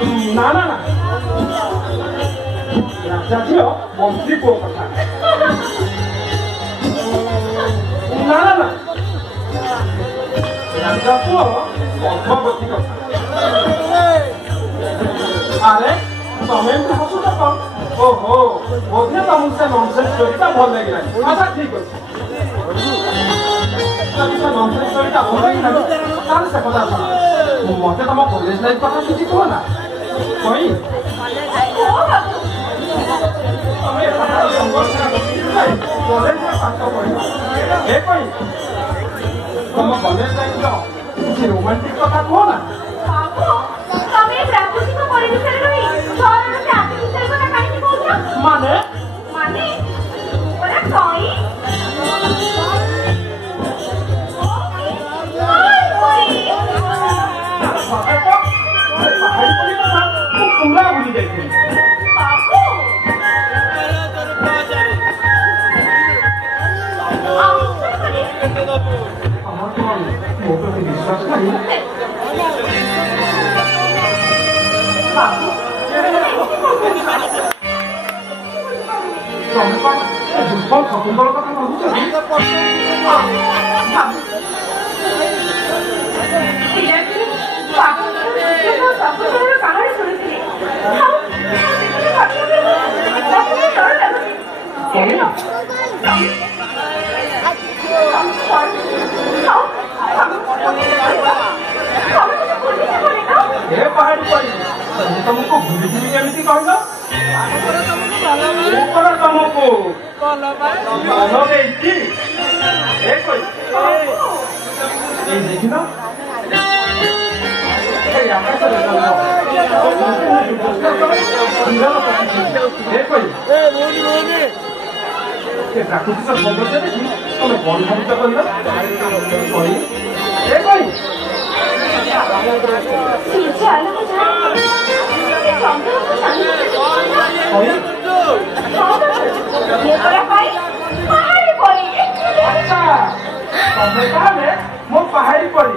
ନା ନା ନା ରାଜା ଝିଅ ମନ୍ତ୍ରୀ ପୁଅ କଥା ନା ନା ନା ରାଜା ପୁଅ ପଦ୍ମାବତୀ କଥା ଆରେ ତମେ ଏମିତି ହସୁଛ କଣ ଓହୋ ବୋଧେ ତମକୁ ସେ ନନ୍ସେନ୍ସ ଷ୍ଟୋରିଟା ଭଲ ଲାଗିଲାନି ଆଚ୍ଛା ଠିକ ଅଛି ଯଦି ସେ ନନ୍ସେନ୍ସ ଷ୍ଟୋରିଟା ଭଲ ଲାଗିଲାନି ତାହେଲେ ସେ କଥା ଶୁଣ ମତେ ତମ କଲେଜ ଲାଇଫ କଥା କିଛି କୁହ ନା କହି ତମେ କଲେଜରେ ପାଠ ପଢିବ ଏ କହି ତମ କଲେଜ ଲାଇଫର କିଛି ରୋମାଣ୍ଟିକ କଥା କୁହ ନା ମାନେ ମାନେ ওরা কই পুরা ভুলি যাইছি আমার তোমার ମୋ ପ୍ରତି ବିଶ୍ୱାସ ନାହିଁ ତମେ କଣ ଦୁର୍ବଳ ଶକୁନ୍ତଳ କଥା ଭାବୁଛ ଏ ପାହାଡି ପରି ତମକୁ ଭୁଲିଯିବି କେମିତି କହିଲ ତମକୁ ଭଲ ଦେଇଛି ଏ କହି ଦେଖିନ ଏ ଆକାଶରେ ପ୍ରାକୃତିକ ସୌନ୍ଦର୍ଯ୍ୟ ଦେଖି ତମେ କଣ ଭାବୁଛ କହିଲ ଏ କହି ତମେ ତାହେଲେ ମୋ ପାହାଡି ପରି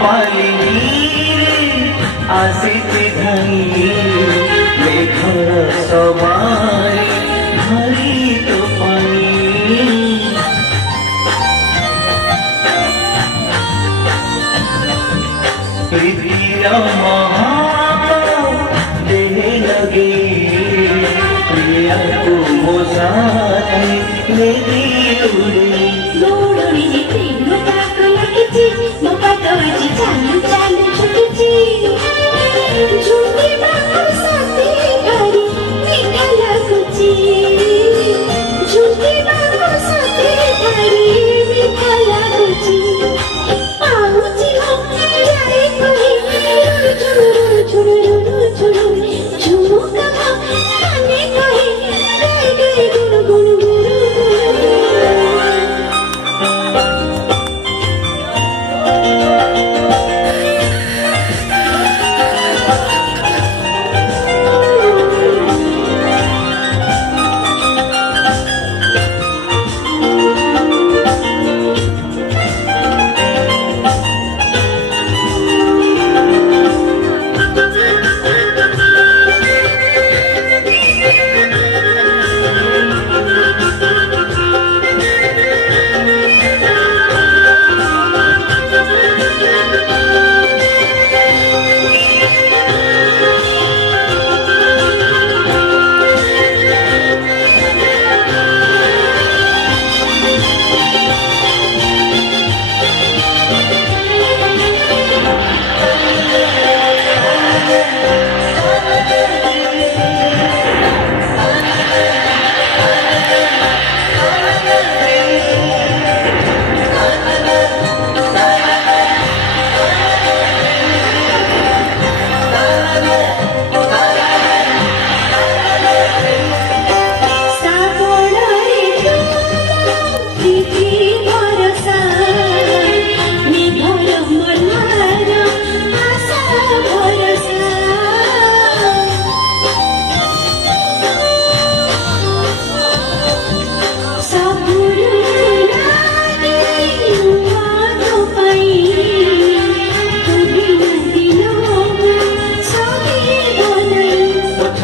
पाली आसिते धनी मेघर सवारी हरी तो पानी प्रीतिया देह लगे प्रिया को मोसारे ले उड़े लोडोरी प्रेम ताक लगिची मपाटवाची चालू चालू छुटीची झुकी बाहर साथी घरी मीठा लागुची झुकी बाहर साथी घरी मीठा लागुची पाऊची हो जाए कोई झुरू झुरू झुरू झुमुका काने कोई गाय गाय गुनु गुनु गुनु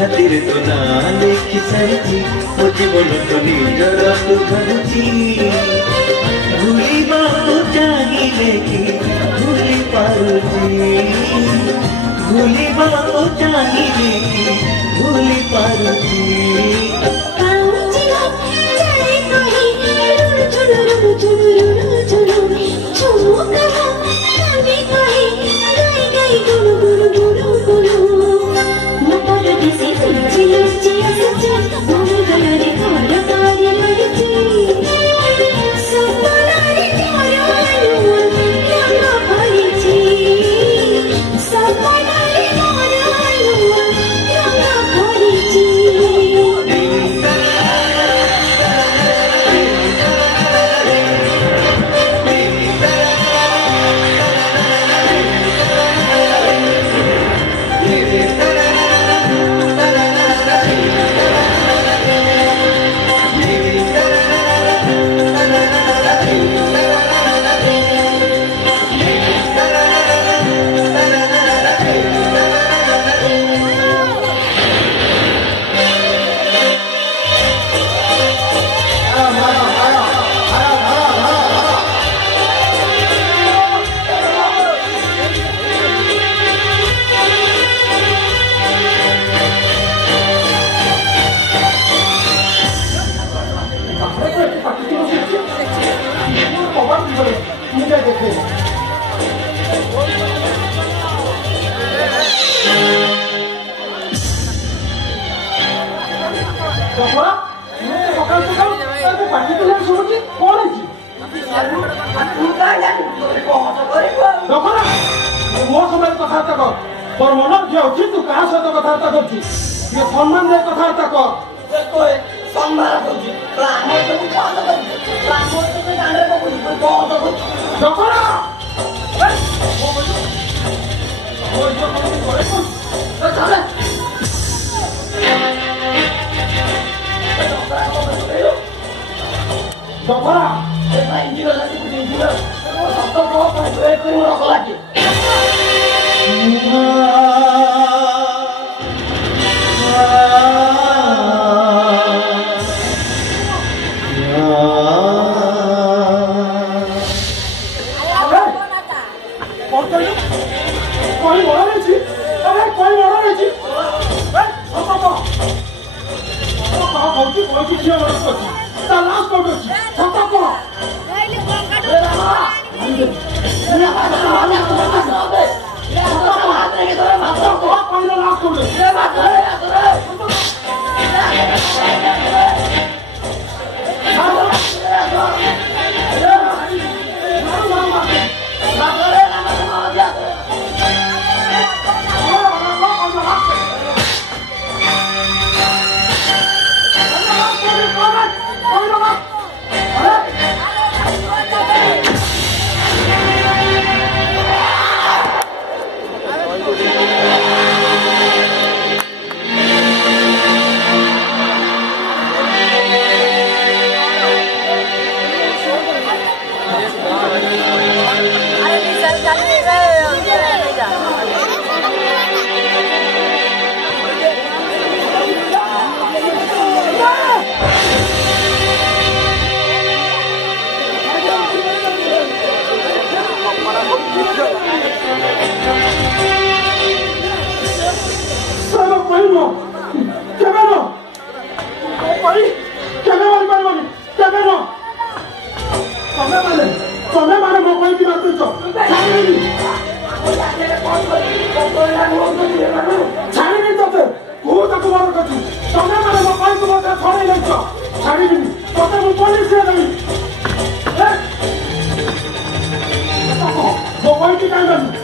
छातिर तो ना लेखि सारी मो जीवन तो निजर तो धरुची भूलिबा चाहिए कि भूली पारुची भूलिबा चाहिए कि भूली पारुची पाऊची हो जाए कोई झुरू झुरू झुरू झुमुका काने कोई गाय गाय गुनु गुनु गुनु गुनु मटर दिसे लुची लुची असची मोर गलरे घर पारी लुची सपनारे घर आलू रंग भरिची सपनारे घर आलू रंग भरिची Dokter, saya ingin lagi begini. Dokter, kalau saya ingin rokok lagi. କହୁଛି ଝିଅ ମରସ ଅଛି ତା ଲାଶ କୋଉଠି ଅଛି ସତ କହ କହିଲ ଲାଶ କୋଉଠି ଛାଡ଼ିବି ତତେ ମୁଁ ତାକୁ ମନ କରିଛି ତମେ ମାନେ ମୋ କହିକୁ ମଧ୍ୟ ଛଡ଼େଇ ନେଇଛ ଛାଡ଼ିବିନି ତତେ ମୁଁ ପୋଲିସରେ ଦେବି ମୋ କହିକି କାହିଁକି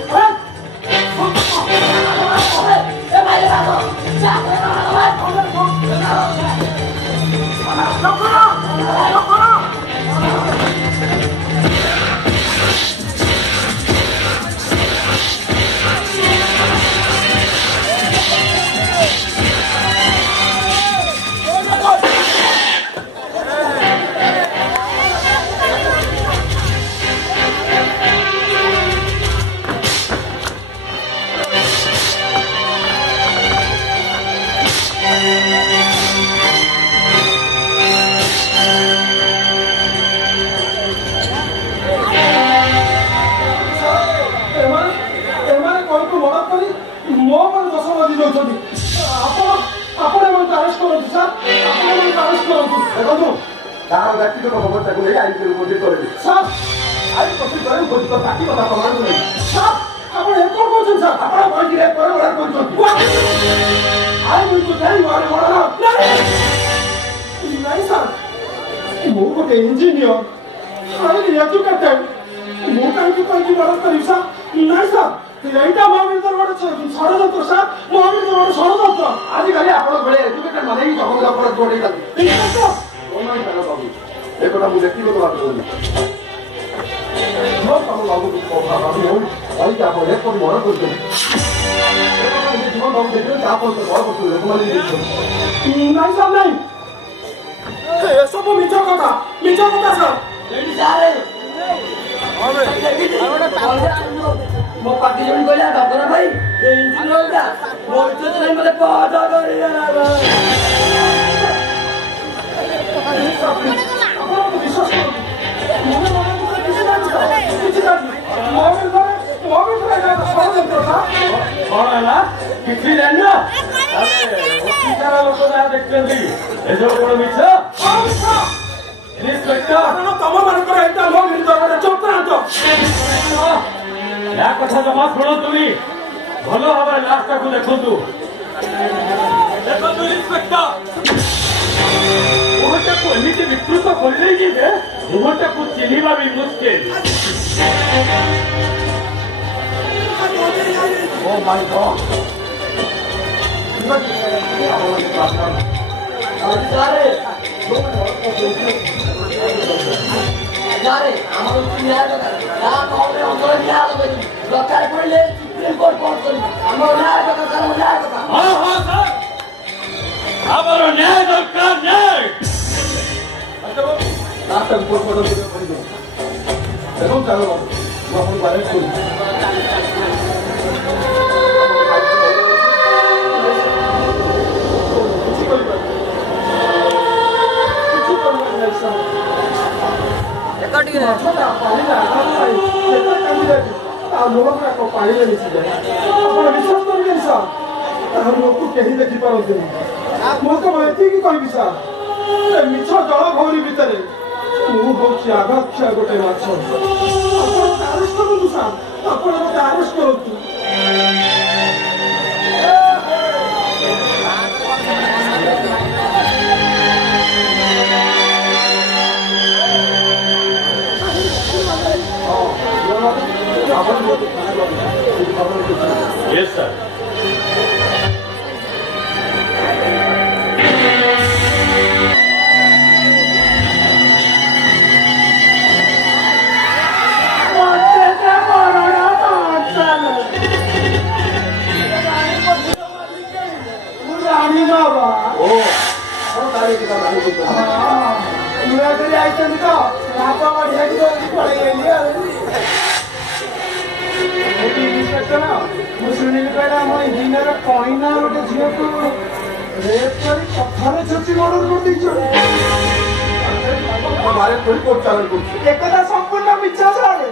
ତାହାର ବ୍ୟକ୍ତିଗତ ଖବରଟାକୁ ନେଇ ଆଇନ ଉପସ୍ଥିତ କରିବି ସାର୍ ଆଇନ ପ୍ରସ୍ତୁତ କରି ଉପସ୍ଥିତ ପାର୍ଟି କଥା ପ୍ରମାଣକୁ ନେଇ ସାର୍ ଆପଣ ଏ କ'ଣ କହୁଛନ୍ତି ସାର୍ ଆପଣ କହିକି ପରିବାର କରୁଛନ୍ତି ଆଇନ ଯାଇ ନାଇଁ ସାର୍ ମୁଁ ଗୋଟେ ଇଞ୍ଜିନିୟର ହାଇଲି ଏଜୁକେଟେଡ୍ ମୁଁ କାହିଁକି କହିକି ବଡ଼ କରିବି ସାର୍ ନାଇଁ ସାର୍ ଏଇଟା ମୋ ଭିତରେ ଗୋଟେ ଷଡ଼ଯନ୍ତ୍ର ସାର୍ ମୋ ଭିତରେ ଗୋଟେ ଷଡ଼ଯନ୍ତ୍ର ଆଜିକାଲି ଆପଣଙ୍କ ଭଳି ଏଜୁକେଟେଡ୍ ମାନେ ହିଁ ଜଗତ ଅପରାଧ ଘଟେଇଥାନ୍ତି ଏକଥା ମୁଁ ବ୍ୟକ୍ତିଗତ ଭାବେ କହୁନି କହିକି ଆପଣ ଏପରି ମନେ କରୁଛନ୍ତି ଜୀବନ ବାବୁ ଦେଖିଲେ ତାପରେ ଘର କରୁଛନ୍ତି ଲୋକମାନେ ନାଇଁ ସାର୍ ନାଇଁ ଏସବୁ ମିଛ କଥା ସାର୍ ମୋ ପାଟି ଜଣେ କହିଲା ବାବରା ଭାଇ ଏ ଇଞ୍ଜିନିୟରଟା ମୋ ଇଜ୍ଜତ ନାହିଁ ମତେ ପାଠ କରିଦେଲା କଣ ହେଲା କିଛି ଜାଣିନ ଲୋକ ଯାହା ଦେଖୁଛନ୍ତି ଏସବୁ କଣ ମିଛ ତମ ମାନଙ୍କର ଏଇଟା ମୋ ବିରୁଦ୍ଧରେ ଚକ୍ରାନ୍ତ ଏହା କଥା ଜମା ଶୁଣନ୍ତୁନି ଭଲ ଭାବରେ ଲାଷ୍ଟଟାକୁ ଦେଖନ୍ତୁ ଇନ୍ସପେକ୍ଟର ମୁହଁଟାକୁ ଏମିତି ବିକୃତ କରିଦେଇଛି ଯେ ମୁହଁଟାକୁ ଚିହ୍ନିବା ବି ମୁସ୍କିଲ Oh my God! ଆମର ନ୍ୟାୟ ଦରକାର ନ୍ୟାୟ ଏବଂ ଚାଲ ମୁଁ ଆପଣଙ୍କୁ ଆରେଷ୍ଟ କରୁଛି ପାଣିରେ ମିଶିଯାଏ ଆପଣ ବିଶ୍ୱାସ କରିବେନି ସାର୍ ତାହାର ମୁହଁକୁ କେହି ଦେଖିପାରନ୍ତିନି ମୁଁ ତ ଏତିକି କହିବି ସାର୍ ମିଛ ଜଳ ଭଉରୀ ଭିତରେ ମୁଁ ହଉଛି ଆଗାକ୍ଷା ଗୋଟେ ମାଛ। ଆପଣ ଆରେଷ୍ଟ କରନ୍ତୁ ସାର୍, ଆପଣ ମତେ ଆରେଷ୍ଟ କରନ୍ତୁ। Yes, sir. Rani Baba Oh, how are you going to ମୁଁ ଶୁଣିଲି କହିଲା ଆମ ଇଞ୍ଜିନିୟର କଇନା ଗୋଟେ ଝିଅକୁ ରେପ୍ କରି ପଥର ଛେଚି ମର୍ଡର କରିଦେଇଛନ୍ତି। ଏକଥା ସମ୍ପୂର୍ଣ୍ଣ ମିଛ ସାର୍।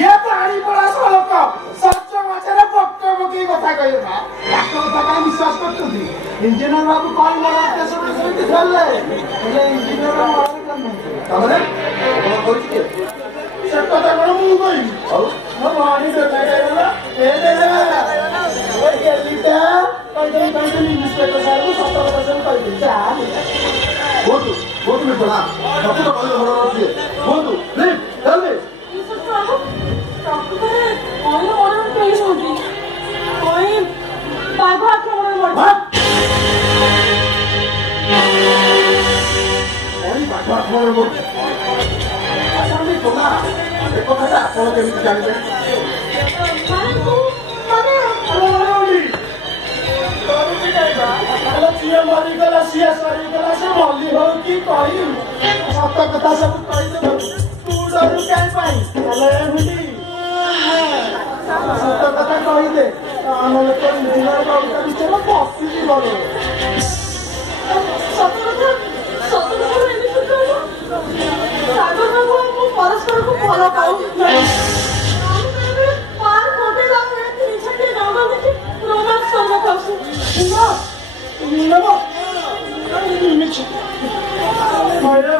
ଇଏ ପାଣି ପଳାସ ଲୋକ ସଚ ମାଛରେ ପକ୍କ ପକେଇ କଥା କହିବେ ନା, ତାଙ୍କ କଥା କାହିଁ ବିଶ୍ୱାସ କରୁଛନ୍ତି? ଇଞ୍ଜିନିୟର ବାବୁ କଣ ମର୍ଡର କେସ୍ ସେମିତି ଧରିଲେ, ହେଲେ ଇଞ୍ଜିନିୟର ମର୍ଡର କରିନାହାନ୍ତି। ତାମାନେ ସେ କଥା କଣ ମୁଁ କହିବି? ମୋ ଭଉଣୀ ଇନ୍ସପେକ୍ଟର ସାର୍କୁ ସତ କଥା ସବୁ କହିବି। କୁହନ୍ତୁ କୁହନ୍ତୁ ମିଠା ସବୁ ତ କହିଲେ ଭଲ ଅଛି କୁହନ୍ତୁ ପ୍ଲିଜ୍ ଟେଲ୍ ମି। ବାଘ ଆକ୍ରମଣ କରୁଛି କଥାଟା ଆପଣ କେମିତି ଜାଣିବେ? ସିଏ ମରିଗଲା, ସିଏ ସରିଗଲା, ସେ ମଲି ହଉ କି କହି ସତ କଥା ସବୁ କହିଦେବ। ତୁ ଡରୁ କାହିଁ ପାଇଁ ସତ କଥା କହିଦେ, ନହେଲେ ତ ଇଞ୍ଜିନିୟର ବାବୁଙ୍କ ଭିତରେ ବସିଯିବ। ପରସ୍ପରକୁ ଭଲ ପାଉ ରୋମାନ୍ସ କରିବାକୁ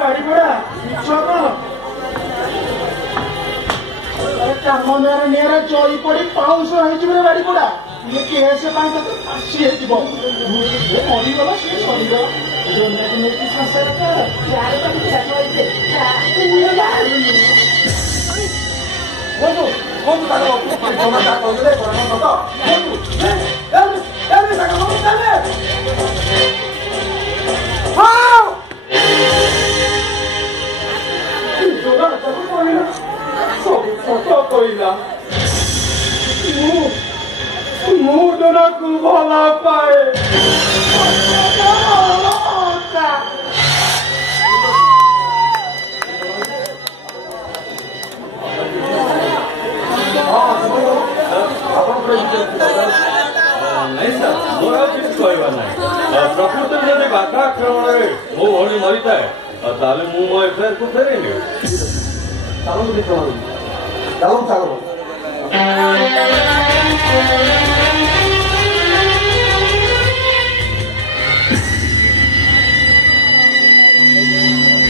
ବାଡି ପଡା କାମ ନିଆରେ ଚଳି ପଡି ପାଉଁଶ ହେଇଯିବ ବାଡି ପଡା। ଇଏ କେସ୍ ପାଇଁ ତାକୁ ଫାଶୀ ହେଇଯିବ। ମରିଗଲା ସିଏ ସରିଗଲା। ମୁଁ ଜଣକୁ ଭଲ ପାଏ। ନାଇଁ ସାର୍ ମୋର ଆଉ କିଛି କହିବାର ନାହିଁ। ପ୍ରକୃତରେ ଯଦି ବାଘ ଆକ୍ରମଣରେ ମୋ ଭଉଣୀ ମରିଥାଏ ତାହେଲେ ମୁଁ ମୋ ଏଫଆଇଆର କୁ ଫେରେଇନି। ଚାଲନ୍ତୁ ଚାଲନ୍ତୁ ଚାଲନ୍ତୁ।